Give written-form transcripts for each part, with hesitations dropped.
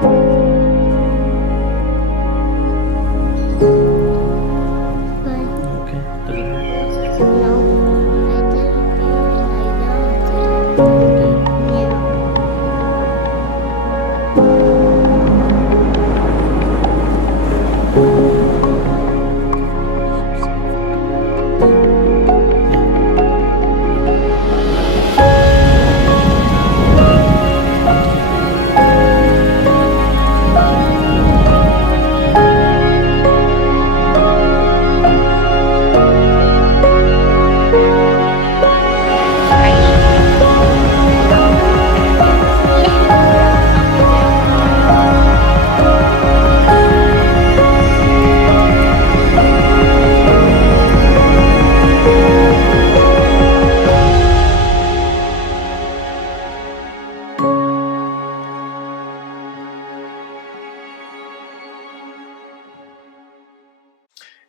Okay. Does it hurt? No, I didn't feel and I don't. Okay. Yeah. Yeah.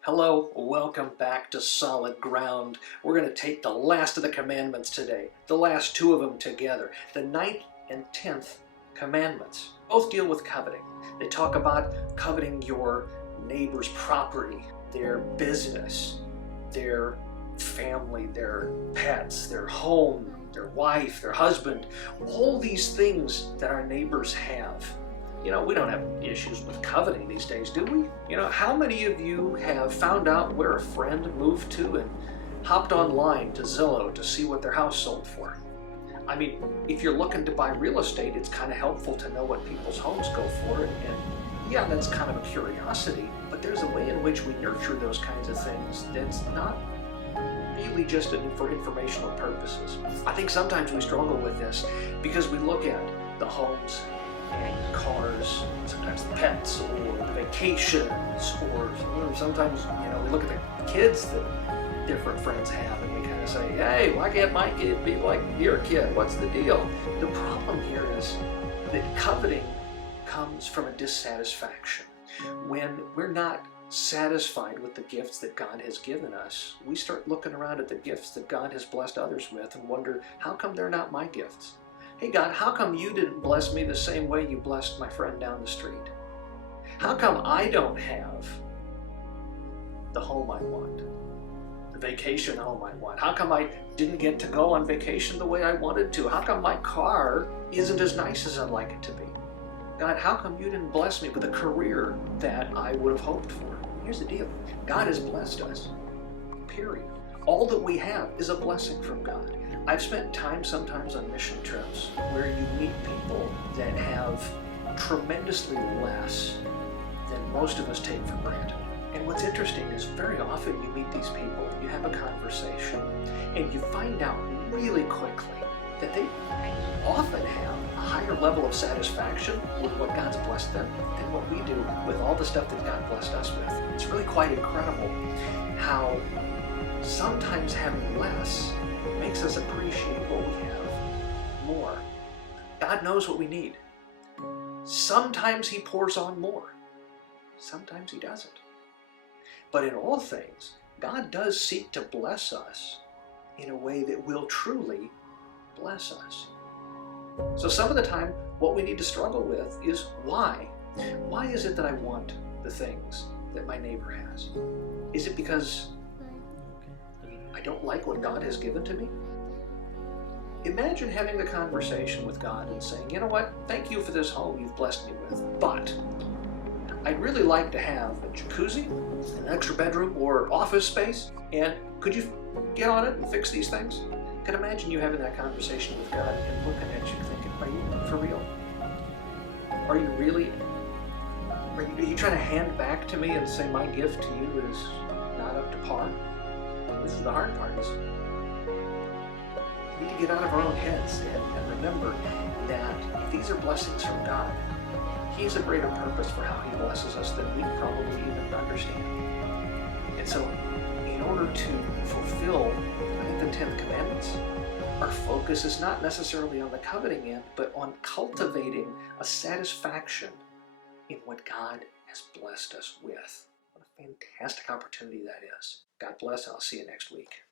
Hello, welcome back to Solid Ground. We're going to take the last of the commandments today, the last two of them together, the 9th and 10th commandments. Both deal with coveting. They talk about coveting your neighbor's property, their business, their family, their pets, their home, their wife, their husband, all these things that our neighbors have. You know, we don't have issues with coveting these days, do we? You know, how many of you have found out where a friend moved to and hopped online to Zillow to see what their house sold for? I mean, if you're looking to buy real estate, it's kind of helpful to know what people's homes go for, and yeah, that's kind of a curiosity, but there's a way in which we nurture those kinds of things that's not really just for informational purposes. I think sometimes we struggle with this because we look at the homes and cars, sometimes the pets or the vacations, or sometimes, you know, we look at the kids that different friends have and we kind of say, hey, why can't my kid be like your kid? What's the deal? The problem here is that coveting comes from a dissatisfaction. When we're not satisfied with the gifts that God has given us, we start looking around at the gifts that God has blessed others with and wonder, how come they're not my gifts? Hey God, how come you didn't bless me the same way you blessed my friend down the street? How come I don't have the home I want, the vacation home I want? How come I didn't get to go on vacation the way I wanted to? How come my car isn't as nice as I'd like it to be? God, how come you didn't bless me with a career that I would have hoped for? Here's the deal. God has blessed us, period. All that we have is a blessing from God. I've spent time sometimes on mission trips where you meet people that have tremendously less than most of us take for granted. And what's interesting is very often you meet these people, you have a conversation, and you find out really quickly that they often have a higher level of satisfaction with what God's blessed them than what we do with all the stuff that God blessed us with. It's really quite incredible how sometimes having less makes us appreciate what we have more. God knows what we need. Sometimes He pours on more. Sometimes He doesn't. But in all things, God does seek to bless us in a way that will truly bless us. So some of the time, what we need to struggle with is why? Why is it that I want the things that my neighbor has? Is it because I don't like what God has given to me? Imagine having the conversation with God and saying, you know what, thank you for this home you've blessed me with, but I'd really like to have a jacuzzi, an extra bedroom or office space, and could you get on it and fix these things? I can imagine you having that conversation with God and looking at you thinking, are you for real? Are you really? Are you trying to hand back to me and say my gift to you is not up to par? This is the hard part. Is we need to get out of our own heads and remember that if these are blessings from God, He has a greater purpose for how He blesses us than we probably even understand. And so, in order to fulfill the 9th and 10th commandments, our focus is not necessarily on the coveting end, but on cultivating a satisfaction in what God has blessed us with. What a fantastic opportunity that is. God bless, and I'll see you next week.